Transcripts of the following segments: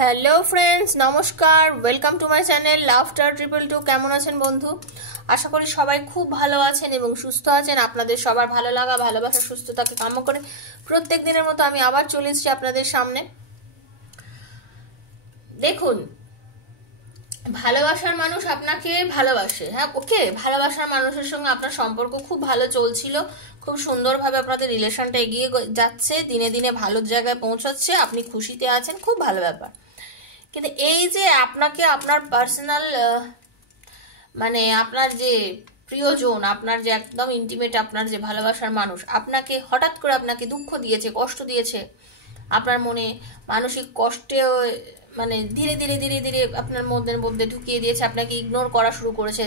Hello friends, নমস্কার। Welcome to my channel laughter 222। কেমন আছেন বন্ধু? আশা করি সবাই খুব ভালো আছেন এবং সুস্থ আছেন। আপনাদের সবার ভালো লাগা, ভালোবাসা, সুস্থতাকে কামনা করে প্রত্যেক দিনের মতো আমি আবার চলে এসেছি আপনাদের সামনে। দেখুন, ভালোবাসার মানুষ আপনাকে ভালোবাসে, হ্যাঁ ওকে, ভালোবাসার মানুষের সঙ্গে আপনার সম্পর্ক খুব ভালো চলছিল, খুব সুন্দরভাবে আপনাদের রিলেশনটা এগিয়ে যাচ্ছে, দিনে দিনে ভালো জায়গায় পৌঁছাচ্ছে, আপনি খুশিতে আছেন, খুব ভালো ব্যাপার। কিন্তু এই যে আপনাকে আপনার পার্সোনাল মানে আপনার যে প্রিয়জন, আপনার যে একদম ইন্টিমেট, আপনার যে ভালোবাসার মানুষ আপনাকে হঠাৎ করে আপনাকে দুঃখ দিয়েছে, কষ্ট দিয়েছে, আপনার মনে মানসিক কষ্টে মানে ধীরে ধীরে ধীরে ধীরে আপনার মধ্যে ঢুকিয়ে দিয়েছে, আপনাকে ইগনোর করা শুরু করেছে।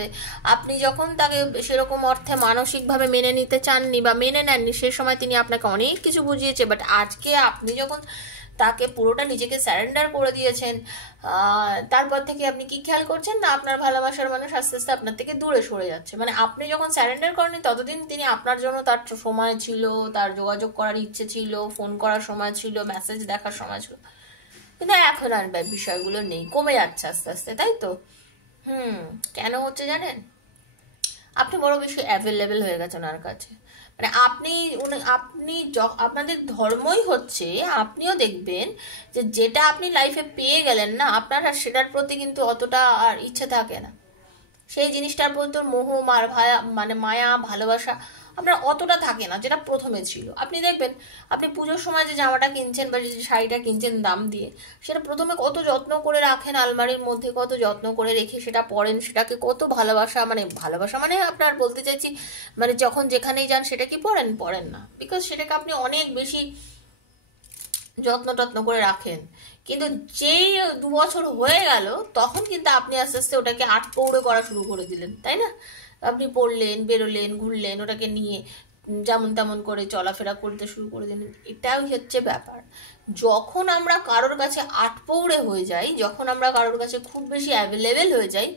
আপনি যখন তাকে সেরকম অর্থে মানসিকভাবে মেনে নিতে চাননি বা মেনে নেননি, সে সময় তিনি আপনাকে অনেক কিছু বুঝিয়েছে, বাট আজকে আপনি যখন তাকে পুরোটা নিজেকে স্যারেন্ডার করে দিয়েছেন, তারপর থেকে আপনি কি খেয়াল করছেন না, আপনার ভালোবাসার মানুষ আস্তে আস্তে আপনার থেকে দূরে সরে যাচ্ছে। মানে আপনি যখন স্যারেন্ডার করেননি ততদিন তিনি আপনার জন্য তার সময় ছিল, তার যোগাযোগ করার ইচ্ছে ছিল, ফোন করার সময় ছিল, মেসেজ দেখার সময় ছিল, কিন্তু এখন আর বিষয়গুলো নেই, কমে যাচ্ছে আস্তে আস্তে, তাই তো? কেন হচ্ছে জানেন? আপনি বড় বেশি অ্যাভেলেবেল হয়ে গেছেন ওনার কাছে। মানে আপনি আপনাদের ধর্মই হচ্ছে, আপনিও দেখবেন যে যেটা আপনি লাইফে পেয়ে গেলেন না, আপনার আর সেটার প্রতি কিন্তু অতটা আর ইচ্ছে থাকে না। সেই জিনিসটার প্রতি তোর মোহ মানে মায়া ভালোবাসা আপনার অতটা থাকে না যেটা প্রথমে ছিল। আপনি দেখবেন, আপনি পুজোর সময় যে জামাটা কিনছেন বা যে শাড়িটা কিনছেন দাম দিয়ে, সেটা প্রথমে কত যত্ন করে রাখেন আলমারির মধ্যে, কত যত্ন করে রেখে সেটা পরেন, সেটাকে কত ভালোবাসা, মানে ভালোবাসা মানে আপনার বলতে চাইছি মানে যখন যেখানেই যান সেটা কি পরেন না, বিকজ সেটাকে আপনি অনেক বেশি যত্ন টত্ন করে রাখেন। কিন্তু যেই 2 বছর হয়ে গেল তখন কিন্তু আপনি আস্তে আস্তে ওটাকে আটপৌড়ে করা শুরু করে দিলেন, তাই না? আপনি পড়লেন, বেরোলেন, ঘুরলেন, ওটাকে নিয়ে যেমন তেমন করে চলাফেরা করতে শুরু করে দিলেন। এটাই হচ্ছে ব্যাপার। যখন আমরা কারোর কাছে আটপৌড়ে হয়ে যাই, যখন আমরা কারোর কাছে খুব বেশি অ্যাভেলেবেল হয়ে যাই,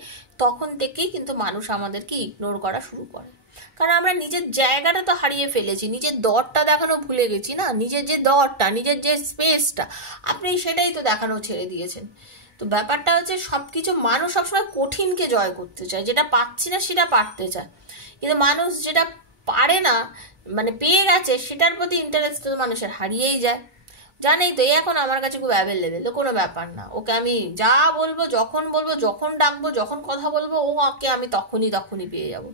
তখন থেকেই কিন্তু মানুষ আমাদেরকে ইগনোর করা শুরু করে। কারণ আমরা নিজের জায়গাটা তো হারিয়ে ফেলেছি, নিজের দরটা দেখানো ভুলে গেছি না, নিজের যে দরটা, নিজের যে স্পেসটা, আপনি সেটাই তো দেখানো ছেড়ে দিয়েছেন। তো ব্যাপারটা হচ্ছে সবকিছু মানুষ সবসময় কঠিনকে জয় করতে চায়, যেটা পাচ্ছি না সেটা পারতে চায়, কিন্তু মানুষ যেটা পারে না মানে পেয়ে গেছে সেটার প্রতি ইন্টারেস্ট তো মানুষের হারিয়েই যায়। জানেই তো, এখন আমার কাছে খুব অ্যাভেলেবেল, কোনো ব্যাপার না, ওকে আমি যা বলবো, যখন ডাকবো, যখন কথা বলবো, ওকে আমি তখনই পেয়ে যাবো।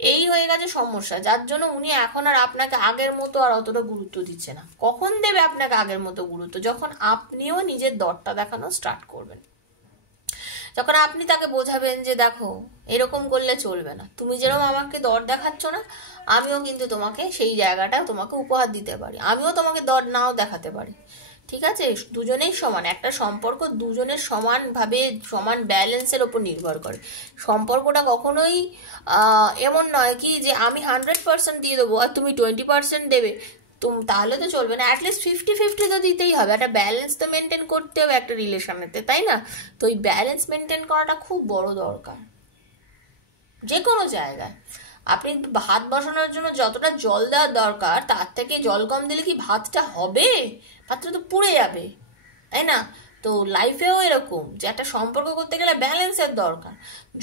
এই হয়ে গেছে সমস্যা, যার জন্য উনি এখন আর আপনাকে আগের মতো আর অতটা গুরুত্ব দিচ্ছে না। কখন দেবে আপনাকে আগের মতো গুরুত্ব? যখন আপনিও নিজের দরটা দেখানো স্টার্ট করবেন, যখন আপনি তাকে বোঝাবেন যে দেখো এরকম করলে চলবে না, তুমি যেরকম আমাকে দর দেখাচ্ছ না, আমিও কিন্তু তোমাকে সেই জায়গাটা তোমাকে উপহার দিতে পারি, আমিও তোমাকে দর নাও দেখাতে পারি। ঠিক আছে, দুজনেই সমান, একটা সম্পর্ক দুজনের সমানভাবে সমান ব্যালেন্সের ওপর নির্ভর করে। সম্পর্কটা কখনোই এমন নয় কি যে আমি 100% দিয়ে দেবো আর তুমি 20% দেবে, তাহলে তো চলবে না। অ্যাটলিস্ট 50-50 তো দিতেই হবে, একটা ব্যালেন্স তো মেনটেন করতে হবে একটা রিলেশনেতে, তাই না? তো ওই ব্যালেন্স মেনটেন করাটা খুব বড় দরকার যে কোনো জায়গায়। আপনি ভাত বসানোর জন্য যতটা জল দেওয়ার দরকার তার থেকে জল কম দিলে কি ভাতটা হবে? ভাতটা তো পুড়ে যাবে, তাই না? তো লাইফেও এরকম, যে একটা সম্পর্ক করতে গেলে ব্যালেন্সের দরকার।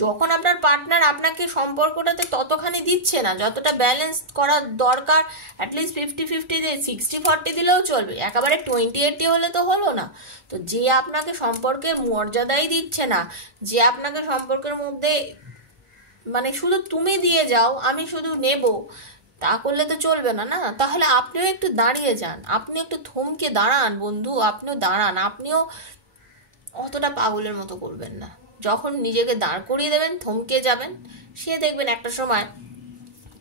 যখন আপনার পার্টনার আপনাকে সম্পর্কটাতে ততখানি দিচ্ছে না যতটা ব্যালেন্স করার দরকার, অ্যাটলিস্ট 50-50 দিয়ে 60-40 দিলেও চলবে, একেবারে 20-80 হলে তো হলো না। তো যে আপনাকে সম্পর্কের মর্যাদাই দিচ্ছে না, যে আপনাকে সম্পর্কের মধ্যে মানে শুধু তুমি দিয়ে যাও আমি শুধু নেব, তা করলে তো চলবে না। না, তাহলে আপনিও একটু দাঁড়িয়ে যান, আপনি একটু থমকে দাঁড়ান বন্ধু, আপনিও দাঁড়ান, আপনিও অতটা পাগলের মতো করবেন না। যখন নিজেকে দাঁড় করিয়ে দেবেন, থমকে যাবেন, সে দেখবেন একটা সময়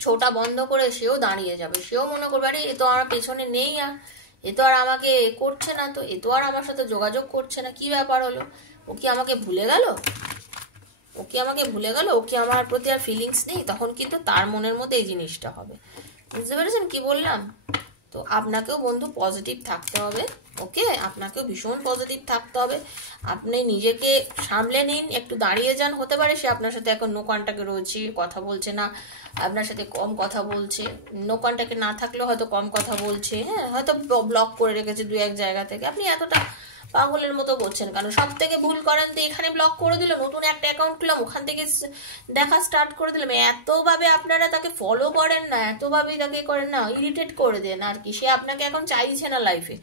ছোটা বন্ধ করে সেও দাঁড়িয়ে যাবে, সেও মনে করবে আরে এ তো আমার পেছনে নেই, আর এ তো আর আমাকে করছে না, তো এ তো আর আমার সাথে যোগাযোগ করছে না, কি ব্যাপার হলো? ও কি আমাকে ভুলে গেল? ও কি আমার প্রতি আর ফিলিংস নেই? তখন কিন্তু তার মনের মধ্যে এই জিনিসটা হবে। বুঝতে পেরেছেন কি বললাম? তো আপনাকেও বন্ধু পজিটিভ থাকতে হবে, ওকে, আপনাকেও ভীষণ পজিটিভ থাকতে হবে। আপনি নিজেকে সামলে নিন, একটু দাঁড়িয়ে যান। হতে পারে সে আপনার সাথে এখন নো কন্ট্যাক্টে রয়েছে, কথা বলছে না, আপনার সাথে কম কথা বলছে, নো কন্ট্যাক্টে না থাকলেও হয়তো কম কথা বলছে, হ্যাঁ হয়তো ব্লক করে রেখেছে 2-1 জায়গা থেকে। আপনি এতটা পাগলের মতো করছেন কেন? সব থেকে ভুল করেন তো এখানে ব্লক করে দিল, নতুন একটা অ্যাকাউন্ট খুললাম, ওখান থেকে দেখা স্টার্ট করে দিলাম। এতভাবে আপনারা তাকে ফলো করেন না, এতভাবেই তাকে করেন না, ইরিটেট করে দেন আর কি। সে আপনাকে এখন চাইছে না লাইফে,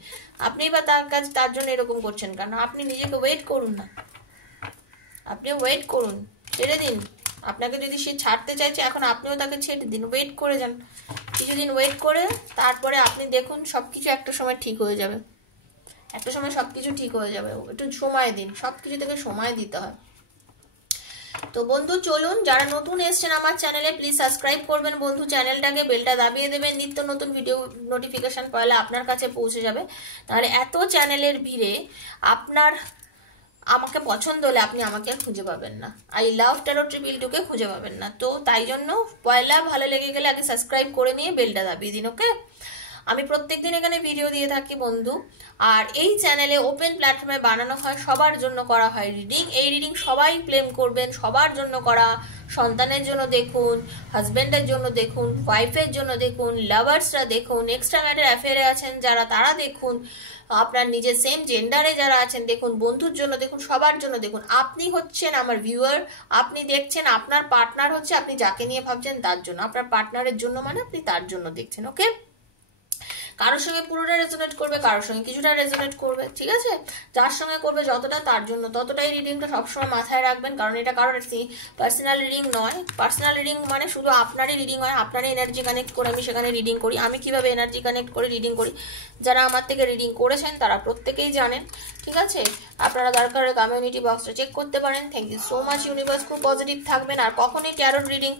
আপনি বা তার কাছে তার জন্য এরকম করছেন কেন? আপনি নিজেকে ওয়েট করুন না, আপনি ওয়েট করুন, ছেড়ে দিন। আপনাকে যদি সে ছাড়তে চাইছে এখন আপনিও তাকে ছেড়ে দিন, ওয়েট করে যান কিছুদিন, ওয়েট করে তারপরে আপনি দেখুন সবকিছু একটা সময় ঠিক হয়ে যাবে, একটা সময় সবকিছু ঠিক হয়ে যাবে। একটু সময় দিন, সবকিছু থেকে সময় দিতে হয়। তো বন্ধু চলুন, যারা নতুন এসছেন আমার চ্যানেলে প্লিজ সাবস্ক্রাইব করবেন বন্ধু চ্যানেলটাকে, বেলটা দাবিয়ে দেবেন, নিত্য নতুন ভিডিও নোটিফিকেশন পয়লা আপনার কাছে পৌঁছে যাবে। তাহলে এত চ্যানেলের ভিড়ে আপনার আমাকে পছন্দ হলে আপনি আমাকে আর খুঁজে পাবেন না, আই লাভ ট্যারো ট্রিপল টুকে খুঁজে পাবেন না। তো তাই জন্য পয়লা ভালো লেগে গেলে আগে সাবস্ক্রাইব করে নিয়ে বেলটা দাবিয়ে দিন, ওকে? আমি প্রত্যেকদিন এখানে ভিডিও দিয়ে থাকি বন্ধু, আর এই চ্যানেলে ওপেন প্ল্যাটফর্মে বানানো হয়, সবার জন্য করা হয় রিডিং। এই রিডিং সবাই ক্লেম করবেন, সবার জন্য করা, সন্তানের জন্য দেখুন, হাজব্যান্ডের জন্য দেখুন, ওয়াইফের জন্য দেখুন, লাভার্সরা দেখুন, এক্সট্রা ম্যারিটাল অ্যাফেয়ারে আছেন যারা তারা দেখুন, আপনার নিজের সেম জেন্ডারে যারা আছেন দেখুন, বন্ধুর জন্য দেখুন, সবার জন্য দেখুন। আপনি হচ্ছেন আমার ভিউয়ার, আপনি দেখছেন, আপনার পার্টনার হচ্ছে আপনি যাকে নিয়ে ভাবছেন তার জন্য, আপনার পার্টনারের জন্য মানে আপনি তার জন্য দেখছেন, ওকে? কারোর সঙ্গে পুরোটা রেজোনেট করবে, কারোর সঙ্গে কিছুটা রেজোনেট করবে, ঠিক আছে? যার সঙ্গে করবে যতটা তার জন্য ততটাই রিডিংটা সবসময় মাথায় রাখবেন, কারণ এটা কারোর পার্সোনাল রিডিং নয়। পার্সোনাল রিডিং মানে শুধু আপনারই রিডিং হয়, আপনারই এনার্জি কানেক্ট করে আমি সেখানে রিডিং করি। আমি কিভাবে এনার্জি কানেক্ট করে রিডিং করি যারা আমার থেকে রিডিং করেছেন তারা প্রত্যেকেই জানেন, ঠিক আছে? আপনারা দরকার কমিউনিটি বক্সটা চেক করতে পারেন। Thank you so much universe, খুব পজিটিভ থাকবেন, আর কখনোই ট্যারোট রিডিং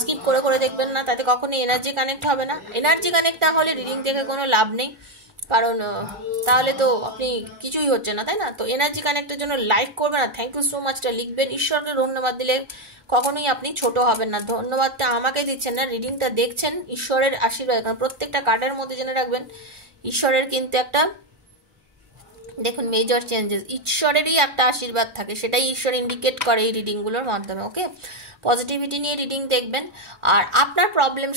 স্কিপ করে করে দেখবেন না, তাতে কখনোই এনার্জি কানেক্ট হবে না। এনার্জি কানেক্ট না হলে রিডিং থেকে কোনো লাভ নেই, কারণ তাহলে তো আপনি কিছুই হচ্ছে না, তাই না? তো এনার্জি কানেক্টের জন্য লাইক করবেন আর থ্যাংক ইউ সো মাচটা লিখবেন। ঈশ্বরকে ধন্যবাদ দিলে কখনোই আপনি ছোট হবেন না। ধন্যবাদটা আমাকে দিচ্ছেন না, রিডিংটা দেখছেন, ঈশ্বরের আশীর্বাদ। কারণ প্রত্যেকটা কার্ডের মধ্যে জেনে রাখবেন ঈশ্বরের কিন্তু একটা, দেখুন, মেজর চেঞ্জেস ঈশ্বরেরই একটা আশীর্বাদ থাকে, সেটাই ঈশ্বর ইন্ডিকেট করে এই রিডিংগুলোর মাধ্যমে, ওকে? পজিটিভিটি নিয়ে রিডিং দেখবেন। আর আপনার প্রবলেম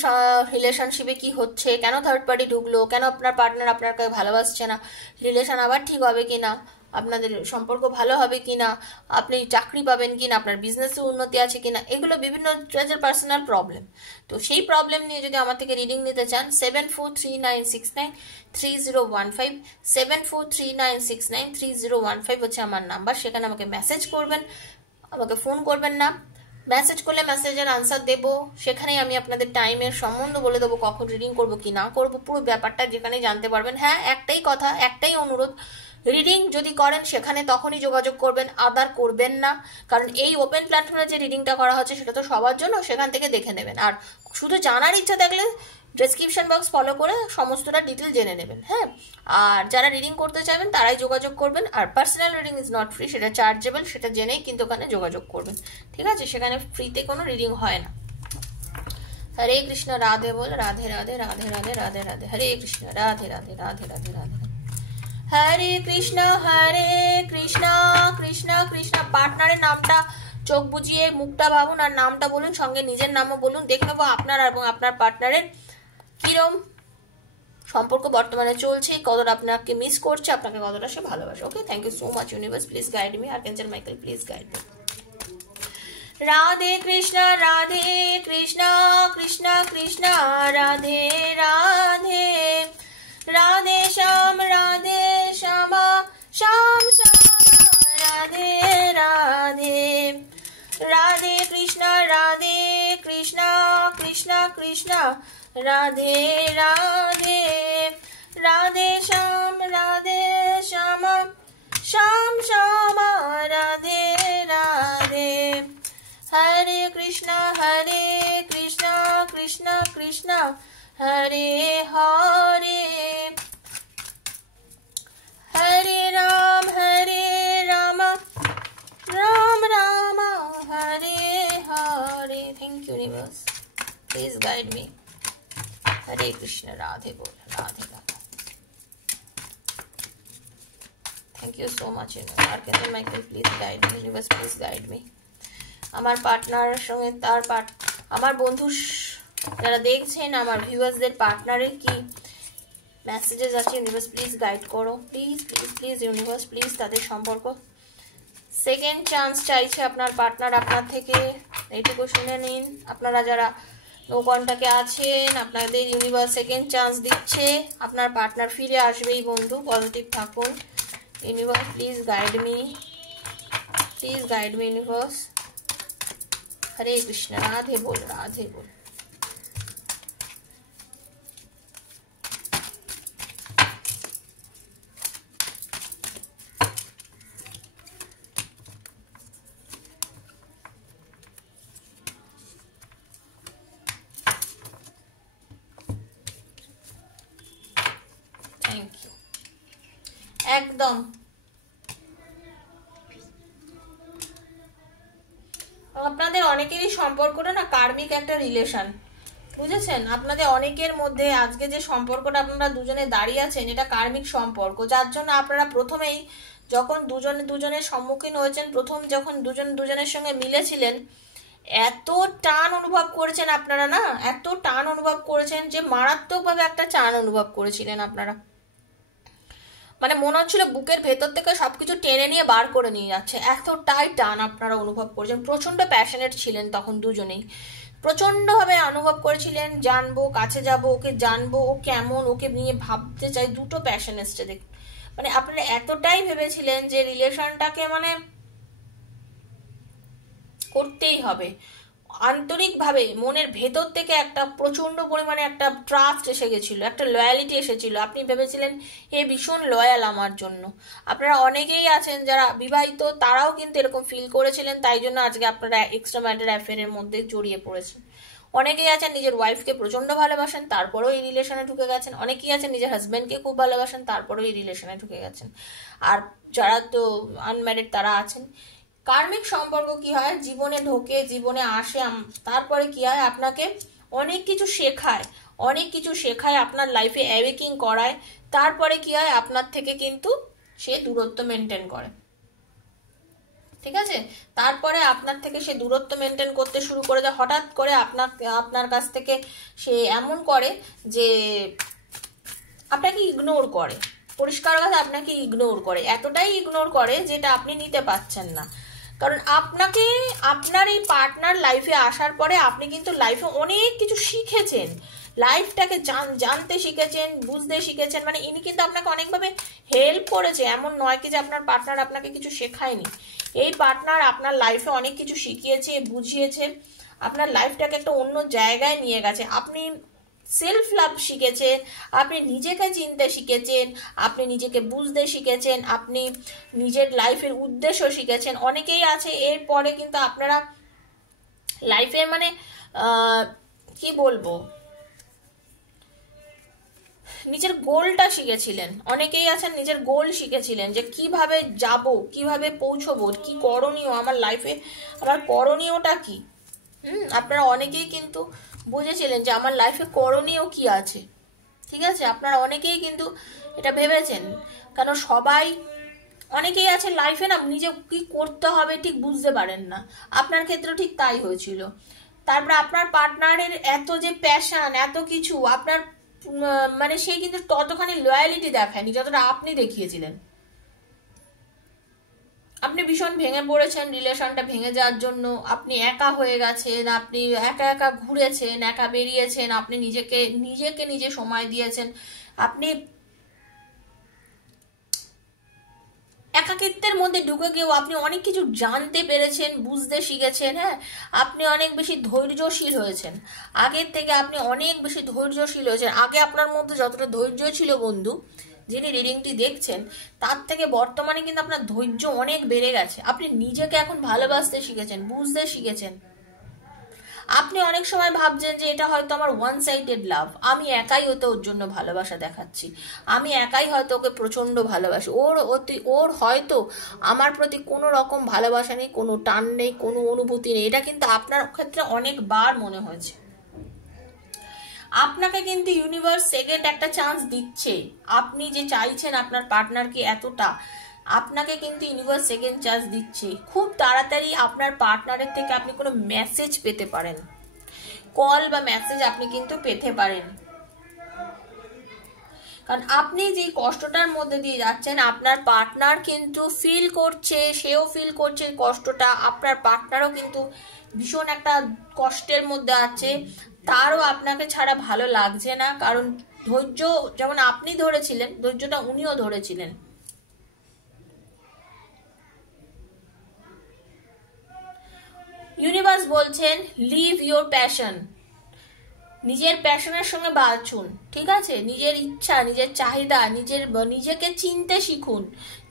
রিলেশনশিপে কি হচ্ছে, কেন থার্ড পার্টি ঢুকলো, কেন আপনার পার্টনার আপনাকে ভালোবাসছে না, রিলেশন আবার ঠিক হবে কিনা, আপনাদের সম্পর্ক ভালো হবে কিনা, আপনি চাকরি পাবেন কিনা, আপনার বিজনেসে উন্নতি আছে কিনা, এগুলো বিভিন্ন পার্সোনাল প্রবলেম। তো সেই প্রবলেম নিয়ে যদি আমার থেকে রিডিং নিতে চান 7439693015, 7439693015 হচ্ছে আমার নাম্বার। সেখানে আমাকে মেসেজ করবেন, আমাকে ফোন করবেন না। মেসেজ করলে মেসেজের আনসার দেবো, সেখানেই আমি আপনাদের টাইমের সম্বন্ধ বলে দেবো, কখন রিডিং করবো কি না করবো, পুরো ব্যাপারটা যেখানেই জানতে পারবেন। হ্যাঁ, একটাই কথা, একটাই অনুরোধ, রিডিং যদি করেন সেখানে তখনই যোগাযোগ করবেন, আদার করবেন না। কারণ এই ওপেন প্ল্যাটফর্মে যে রিডিংটা করা হচ্ছে সেটা তো সবার জন্য, সেখান থেকে দেখে নেবেন। আর শুধু জানার ইচ্ছা থাকলে ডেসক্রিপশন বক্স ফলো করে সমস্তটা ডিটেল জেনে নেবেন, হ্যাঁ? আর যারা রিডিং করতে চাইবেন তারাই যোগাযোগ করবেন। আর personal reading is not free, সেটা চার্জেবল, সেটা জেনেই কিন্তু ওখানে যোগাযোগ করবেন, ঠিক আছে? সেখানে ফ্রিতে কোনো রিডিং হয় না। হরে কৃষ্ণ, রাধে বল, রাধে রাধে রাধে রাধে রাধে রাধে, হরে কৃষ্ণ, রাধে রাধে রাধে রাধে রাধে, হরে কৃষ্ণ কৃষ্ণ কৃষ্ণ। পার্টনারের নামটা চোখ বুঝিয়ে মুখটা ভাবুন আর নামটা বলুন, সঙ্গে নিজের নামও বলুন। দেখে নেবো আপনার এবং আপনার পার্টনারের কিরম সম্পর্ক বর্তমানে চলছে, কতটা আপনাকে মিস করছে, আপনাকে কতটা সে ভালোবাসে, okay? Thank you so much universe, please guide me. Archangel Michael, please guide me. Radhe Krishna Krishna Krishna, Radhe Radhe, Radhe Shyam Shyam Shyam, Radhe Radhe, Radhe Krishna Krishna Krishna, Radhe Radhe, Radhe Shyam Shyam Shyam, Radhe Radhe, Hare Krishna Krishna Krishna, Hare Hare, Hare Ram Ram Ram, Hare Hare. Thank you universe, please guide me. Hare Krishna, Radhe বল, Radhe Radhe. Thank you so much universe. আর্কেঞ্জেল Michael, please guide me. Universe, please guide me. আমার পার্টনারের সঙ্গে আমার বন্ধু যারা দেখছেন, আমার ভিউয়ার্সদের পার্টনারের কি মেসেজেস আছে ইউনিভার্স প্লিজ গাইড করো, please please please universe please. তাদের সম্পর্ক সেকেন্ড চান্স চাইছে আপনার পার্টনার আপনার থেকে, এইটুকু শুনে নিন। আপনারা যারা নো কন্টাক্টে আছেন আপনাদের ইউনিভার্স সেকেন্ড চান্স দিচ্ছে, আপনার পার্টনার ফিরে আসবেই বন্ধু, পজিটিভ থাকুন। Universe please guide me, please guide me universe. Hare Krishna, Radhe বল, রাধে বল। Thank you. একদম আপনাদের অনেকেরই সম্পর্কটা না কার্মিক একটা রিলেশন, বুঝেছেন? আপনাদের অনেকের মধ্যে আজকে যে সম্পর্কটা আপনারা দুজনে দাঁড়িয়ে আছেন এটা কার্মিক সম্পর্ক, যার জন্য আপনারা প্রথমেই যখন দুজনের সম্মুখীন হয়েছেন, প্রথম যখন দুজনের সঙ্গে মিলেছিলেন, এত টান অনুভব করেছেন আপনারা, না এত টান অনুভব করেছেন যে মারাত্মকভাবে একটা টান অনুভব করেছিলেন আপনারা। মানে মনে হচ্ছিল বুকের ভেতর থেকে সবকিছু টেনে নিয়ে বার করে নিয়ে যাচ্ছে, এতটাই টান আপনারা অনুভব করেছেন। প্রচন্ড প্যাশনেট ছিলেন তখন দুজনেই, প্রচন্ডভাবে অনুভব করেছিলেন জানবো, কাছে যাব, ওকে জানবো, ও কেমন, ওকে নিয়ে ভাবতে চাই, দুটো প্যাশন এসছে দেখ। মানে আপনারা এতটাই ভেবেছিলেন যে রিলেশনটাকে মানে করতেই হবে, আন্তরিকভাবে মনের ভেতর থেকে একটা প্রচন্ড পরিমাণে একটা ট্রাস্ট এসে গেছিল, একটা লয়ালিটি এসেছিল। আপনি ভেবেছিলেন এ ভীষণ লয়াল আমার জন্য। আপনারা অনেকেই আছেন যারা বিবাহিত, তারাও কিন্তু এরকম ফিল করেছিলেন, তাই জন্য আজকে আপনারা এক্সট্রা ম্যারিটাল অ্যাফেয়ারের মধ্যে জড়িয়ে পড়েছেন। অনেকেই আছেন নিজের ওয়াইফকে প্রচন্ড ভালোবাসেন, তারপরেও এই রিলেশনে ঢুকে গেছেন। অনেকেই আছেন নিজের হাজব্যান্ডকে খুব ভালোবাসেন, তারপরেও এই রিলেশনে ঢুকে গেছেন। আর যারা তো আনম্যারিড তারা আছেন। কার্মিক সম্পর্ক কি হয়, জীবনে ঢোকে, জীবনে আসে, তারপরে কি হয় আপনাকে অনেক কিছু শেখায়, অনেক কিছু শেখায়, আপনার লাইফে অ্যাওয়েকিং করায়। তারপরে কি হয় আপনার থেকে কিন্তু সে দূরত্ব মেনটেন করে, ঠিক আছে? তারপরে আপনার থেকে সে দূরত্ব মেনটেন করতে শুরু করে দেয়। হঠাৎ করে আপনার কাছ থেকে সে এমন করে যে আপনাকে ইগনোর করে, পরিষ্কার কথা আপনাকে ইগনোর করে, এতটাই ইগনোর করে যেটা আপনি নিতে পারছেন না। কারণ আপনাকে আপনার এই পার্টনার লাইফে আসার পরে আপনি কিন্তু লাইফে অনেক কিছু শিখেছেন, লাইফটাকে জানতে শিখেছেন, বুঝতে শিখেছেন। মানে ইনি কিন্তু আপনাকে অনেকভাবে হেল্প করেছে, এমন নয় কি যে আপনার পার্টনার আপনাকে কিছু শেখায়নি। এই পার্টনার আপনার লাইফে অনেক কিছু শিখিয়েছে, বুঝিয়েছে, আপনার লাইফটাকে একটা অন্য জায়গায় নিয়ে গেছে। আপনি সেলফ লাভ শিখেছেন, আপনি নিজেকে চিনতে শিখেছেন, আপনি নিজেকে বুঝতে শিখেছেন, আপনি নিজের লাইফের উদ্দেশ্য শিখেছেন। অনেকেই আছে এরপরে কিন্তু আপনারা লাইফে মানে কি বলবো, নিজের গোলটা শিখেছিলেন। অনেকেই আছেন নিজের গোল শিখেছিলেন যে কিভাবে যাব, কিভাবে পৌঁছবো, কি করণীয় আমার লাইফে, আমার করণীয়টা কি। আপনারা অনেকেই কিন্তু বুঝেছিলেন যে আমার লাইফে করণীয় কি আছে, ঠিক আছে? আপনারা অনেকেই কিন্তু এটা ভেবেছেন, কারণ সবাই অনেকেই আছে লাইফে না নিজে কি করতে হবে ঠিক বুঝতে পারেন না, আপনার ক্ষেত্রে ঠিক তাই হয়েছিল। তারপরে আপনার পার্টনারের এত যে প্যাশন, এত কিছু আপনার মানে সে কিন্তু ততখানি লয়ালিটি দেখায়নি যতটা আপনি দেখিয়েছিলেন। আপনি ভীষণ ভেঙে পড়েছেন রিলেশনটা ভেঙে যাওয়ার জন্য, আপনি একা হয়ে গেছেন, আপনি একা একা ঘুরেছেন, একা বেরিয়েছেন, আপনি নিজে সময় দিয়েছেন, আপনি একাকিত্বের মধ্যে ঢুকে গিয়েও আপনি অনেক কিছু জানতে পেরেছেন, বুঝতে শিখেছেন। হ্যাঁ, আপনি অনেক বেশি ধৈর্যশীল হয়েছেন, আগের থেকে আপনি অনেক বেশি ধৈর্যশীল হয়েছেন। আগে আপনার মধ্যে যতটা ধৈর্য ছিল বন্ধু, যিনি রিডিংটি দেখছেন, তার থেকে বর্তমানে কিন্তু আপনার ধৈর্য অনেক বেড়ে গেছে। আপনি নিজেকে এখন ভালোবাসতে শিখেছেন, বুঝতে শিখেছেন। আপনি অনেক সময় ভাবছেন যে এটা হয়তো আমার ওয়ান সাইডেড লাভ, আমি একাই হয়তো ওর জন্য ভালোবাসা দেখাচ্ছি, আমি একাই হয়তো ওকে প্রচন্ড ভালোবাসি, ওর হয়তো আমার প্রতি কোনো রকম ভালোবাসা নেই, কোনো টান নেই, কোনো অনুভূতি নেই। এটা কিন্তু আপনার ক্ষেত্রে অনেকবার মনে হয়েছে। আপনাকে কিন্তু ইউনিভার্স সেকেন্ড একটা চান্স দিচ্ছে। আপনি যে চাইছেন আপনার পার্টনারকে এতটা, আপনাকে কিন্তু ইউনিভার্স সেকেন্ড চান্স দিচ্ছে। খুব তাড়াতাড়ি আপনার পার্টনারের থেকে আপনি কোনো মেসেজ পেতে পারেন, কল বা মেসেজ আপনি কিন্তু পেতে পারেন। কারণ আপনি যে কষ্টটার মধ্যে দিয়ে যাচ্ছেন, আপনার পার্টনার কিন্তু ফিল করছে, সেও ফিল করছে কষ্টটা, আপনার পার্টনারও কিন্তু ভীষণ একটা কষ্টের মধ্যে আছে, তারও আপনাকে ছাড়া ভালো লাগছে না। কারণ ধৈর্য যেমন আপনি ধরেছিলেন, ধৈর্যটা উনিও ধরেছিলেন। ইউনিভার্স বলছেন লিভ ইয়োর প্যাশন, নিজের প্যাশনের সঙ্গে বাঁচুন, ঠিক আছে? নিজের ইচ্ছা, নিজের চাহিদা, নিজেকে চিনতে শিখুন,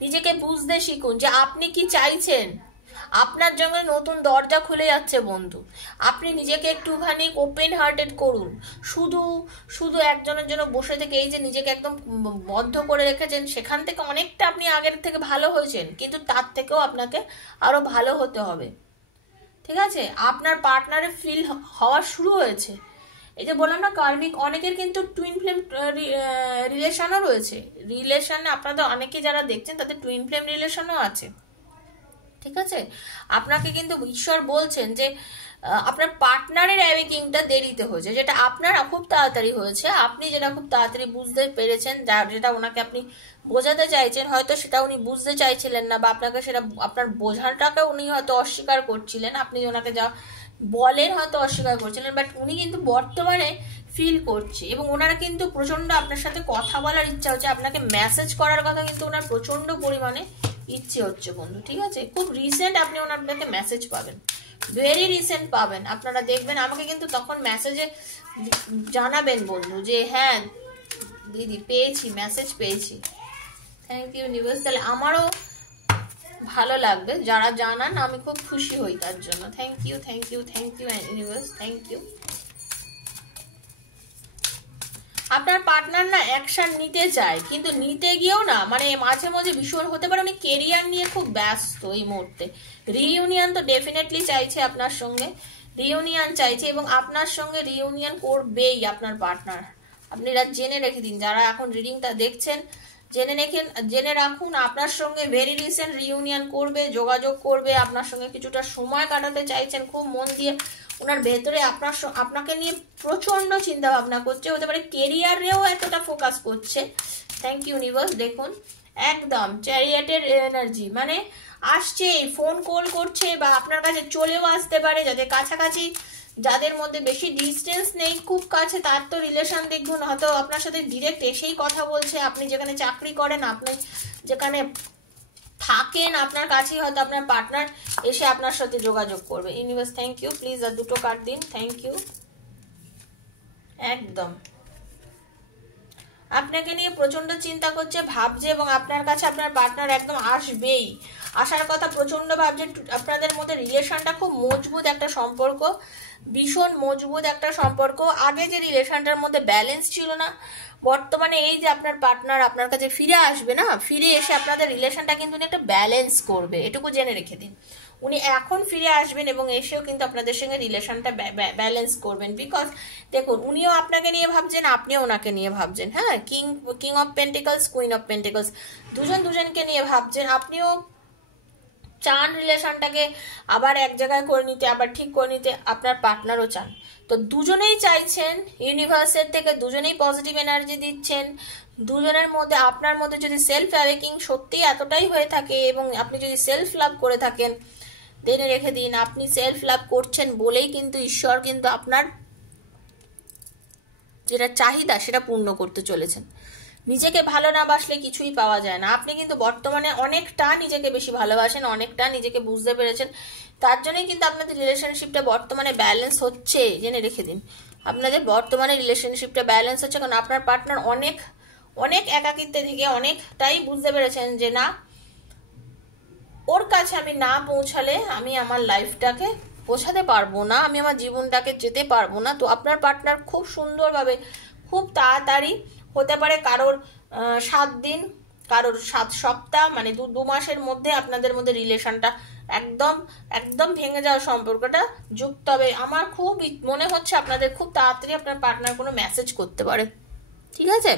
নিজেকে বুঝতে শিখুন যে আপনি কি চাইছেন। আপনার জন্য নতুন দরজা খুলে যাচ্ছে বন্ধু, আপনি নিজেকে একটুখানি ওপেন হার্টেড করুন। শুধু শুধু একজনের জন্য বসে থেকে এই যে নিজেকে একদম বদ্ধ করে রেখেছেন, সেখান থেকে অনেকটা আপনি আগের থেকে ভালো হয়েছেন, কিন্তু তার থেকেও আপনাকে আরো ভালো হতে হবে, ঠিক আছে? আপনার পার্টনারে ফিল হওয়া শুরু হয়েছে। এই যে বললাম না কার্মিক, অনেকের কিন্তু টুইন ফ্লেম রিলেশনও রয়েছে। রিলেশনে আপনাদের অনেকে যারা দেখছেন তাদের টুইন ফ্লেম রিলেশনও আছে, ঠিক আছে? আপনাকে কিন্তু ঈশ্বর বলছেন যে আপনার পার্টনারের অ্যাওয়েকিংটা দেরিতে হয়েছে, যেটা আপনার খুব তাড়াতাড়ি হয়েছে। আপনি যেটা খুব তাড়াতাড়ি বুঝতে পেরেছেন, যেটা ওনাকে আপনি বোঝাতে চাইছেন, হয়তো সেটা উনি বুঝতে চাইছিলেন না, বা আপনাকে সেটা আপনার বোঝাটাকে উনি হয়তো অস্বীকার করছিলেন, আপনি ওনাকে যা বলেন হয়তো অস্বীকার করছিলেন, বাট উনি কিন্তু বর্তমানে ফিল করছে, এবং ওনারা কিন্তু প্রচন্ড আপনার সাথে কথা বলার ইচ্ছা হচ্ছে, আপনাকে মেসেজ করার কথা কিন্তু ওনার প্রচন্ড পরিমাণে ইচ্ছে হচ্ছে বন্ধু, ঠিক আছে? খুব রিসেন্ট আপনি ওনাকে মেসেজ পাবেন, ভেরি রিসেন্ট পাবেন, আপনারা দেখবেন। আমাকে কিন্তু তখন মেসেজে জানাবেন বন্ধু যে হ্যাঁ দিদি পেয়েছি, মেসেজ পেয়েছি। থ্যাংক ইউ ইউনিভার্স, তাহলে আমারও ভালো লাগবে, যারা জানান আমি খুব খুশি হই তার জন্য। Thank you, thank you, thank you universe, thank you. আপনার পার্টনার না অ্যাকশন নিতে চায়, কিন্তু নিতে গিয়েও না মানে মাঝে মাঝে ভীষণ হতে পারে উনি কেরিয়ার নিয়ে খুব ব্যস্ত এই মুহূর্তে। রিইউনিয়ন তো ডেফিনেটলি চাইছে আপনার সঙ্গে, রিইউনিয়ন চাইছে, এবং আপনার সঙ্গে রিইউনিয়ন করবেই আপনার পার্টনার। আপনারা জেনে রেখে দিন, যারা এখন রিডিংটা দেখছেন জেনে রাখুন, আপনার সঙ্গে ভেরি রিসেন্ট রিইউনিয়ন করবে, যোগাযোগ করবে, আপনার সঙ্গে কিছুটা সময় কাটাতে চাইছেন খুব মন দিয়ে। ওনার ভেতরে আপনাকে নিয়ে প্রচন্ড চিন্তা ভাবনা করছে, হতে পারে কেরিয়ারেও এতটা ফোকাস করছে। থ্যাংক ইউ ইউনিভার্স, দেখুন একদম চ্যারিয়েটের এনার্জি, মানে আসছে, ফোন কল করছে, বা আপনার কাছে চলেও আসতে পারে, যাদের কাছাকাছি, যাদের মধ্যে বেশি ডিস্টেন্স নেই, খুব কাছে, তার তো রিলেশন দেখুন হয়তো আপনার সাথে ডিরেক্ট এসেই কথা বলছে। আপনি যেখানে চাকরি করেন, আপনি যেখানে থাকেন, আপনার কাছেই হয়তো আপনার পার্টনার এসে আপনার সাথে যোগাযোগ করবে। ইউনিভার্স থ্যাংক ইউ, প্লিজ আর দুটো কার্ড দিন। Thank you. একদম আপনাকে নিয়ে প্রচন্ড চিন্তা করছে, ভাবছে, এবং আপনার কাছে আপনার পার্টনার একদম আসবেই, আসার কথা প্রচন্ড ভাবছে। আপনাদের মধ্যে রিলেশনটা খুব মজবুত একটা সম্পর্ক, ভীষণ মজবুত একটা সম্পর্ক। আগে যে রিলেশনটার মধ্যে ব্যালেন্স ছিল না, বর্তমানে এই যে আপনার পার্টনার আপনার কাছে ফিরে আসবে না, ফিরে এসে আপনাদের রিলেশনটা কিন্তু একটা ব্যালেন্স করবে, এটুকু জেনে রেখে দিন। উনি এখন ফিরে আসবেন এবং এসেও কিন্তু আপনাদের সঙ্গে রিলেশনটা ব্যালেন্স করবেন। বিকজ দেখুন, উনিও আপনাকে নিয়ে ভাবছেন, আপনিও ওনাকে নিয়ে ভাবছেন। হ্যাঁ, king of pentacles, queen of pentacles, দুজনকে নিয়ে ভাবছেন। আপনিও চান রিলেশনটাকে আবার এক জায়গায় করে নিতে, আবার ঠিক করে নিতে, আপনার পার্টনারও চান। তো দুজনেই চাইছেন, ইউনিভার্সের থেকে দুজনেই পজিটিভ এনার্জি দিচ্ছেন। দুজনের মধ্যে, আপনার মধ্যে যদি সেলফ অ্যাওয়েকিং সত্যি এতটাই হয়ে থাকে, এবং আপনি যদি সেলফ লাভ করে থাকেন, জেনে রেখে দিন, আপনি সেলফ লাভ করছেন বলেই কিন্তু ঈশ্বর কিন্তু আপনার যেটা চাহিদা সেটা পূর্ণ করতে চলেছেন। নিজেকে ভালো না বাসলে কিছুই পাওয়া যায় না। আপনি কিন্তু বর্তমানে অনেকটা নিজেকে বেশি ভালোবাসেন, অনেকটা নিজেকে বুঝতে পেরেছেন, তার জন্যই কিন্তু আপনাদের রিলেশনশিপটা বর্তমানে ব্যালেন্স হচ্ছে। জেনে রেখে দিন, আপনাদের বর্তমানে রিলেশনশিপটা ব্যালেন্স হচ্ছে, কারণ আপনার পার্টনার অনেক অনেক একাকিত্বে থেকে অনেকটাই বুঝতে পেরেছেন যে না, ওর কাছে আমি না পৌঁছালে আমি আমার লাইফটাকে পৌঁছাতে পারবো না, আমি আমার জীবনটাকে যেতে পারবো না। তো আপনার পার্টনার খুব সুন্দরভাবে, খুব তাড়াতাড়ি, হতে পারে কারোর 7 দিন, কারোর 7 সপ্তাহ, মানে দু মাসের মধ্যে আপনাদের মধ্যে রিলেশনটা একদম একদম ভেঙে যাওয়ার সম্পর্কটা যুক্ত হবে। আমার খুব মনে হচ্ছে আপনাদের খুব তাড়াতাড়ি আপনার পার্টনার কোনো মেসেজ করতে পারে, ঠিক আছে?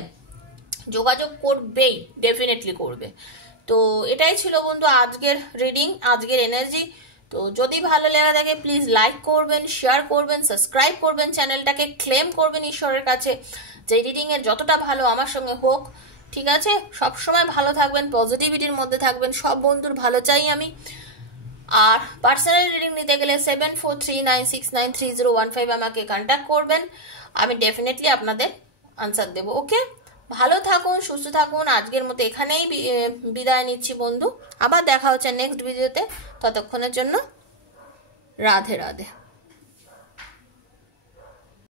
যোগাযোগ করবেই, ডেফিনেটলি করবে। তো এটাই ছিল বন্ধু আজকের রিডিং, আজকের এনার্জি। তো যদি ভালো লেগে থাকে প্লিজ লাইক করবেন, শেয়ার করবেন, সাবস্ক্রাইব করবেন, চ্যানেলটাকে ক্লেম করবেন ঈশ্বরের কাছে, যে রিডিংয়ের যতটা ভালো আমার সঙ্গে হোক, ঠিক আছে? সবসময় ভালো থাকবেন, পজিটিভিটির মধ্যে থাকবেন, সব বন্ধুর ভালো চাই আমি। আর পার্সোনাল রিডিং নিতে গেলে 7439693015 আমাকে কন্ট্যাক্ট করবেন, আমি ডেফিনেটলি আপনাদের আনসার দেবো। ওকে, ভালো থাকুন, সুস্থ থাকুন। আজকের মতো এখানেই বিদায় নিচ্ছি বন্ধু, আবার দেখা হচ্ছে নেক্সট ভিডিওতে। ততক্ষণের জন্য রাধে রাধে।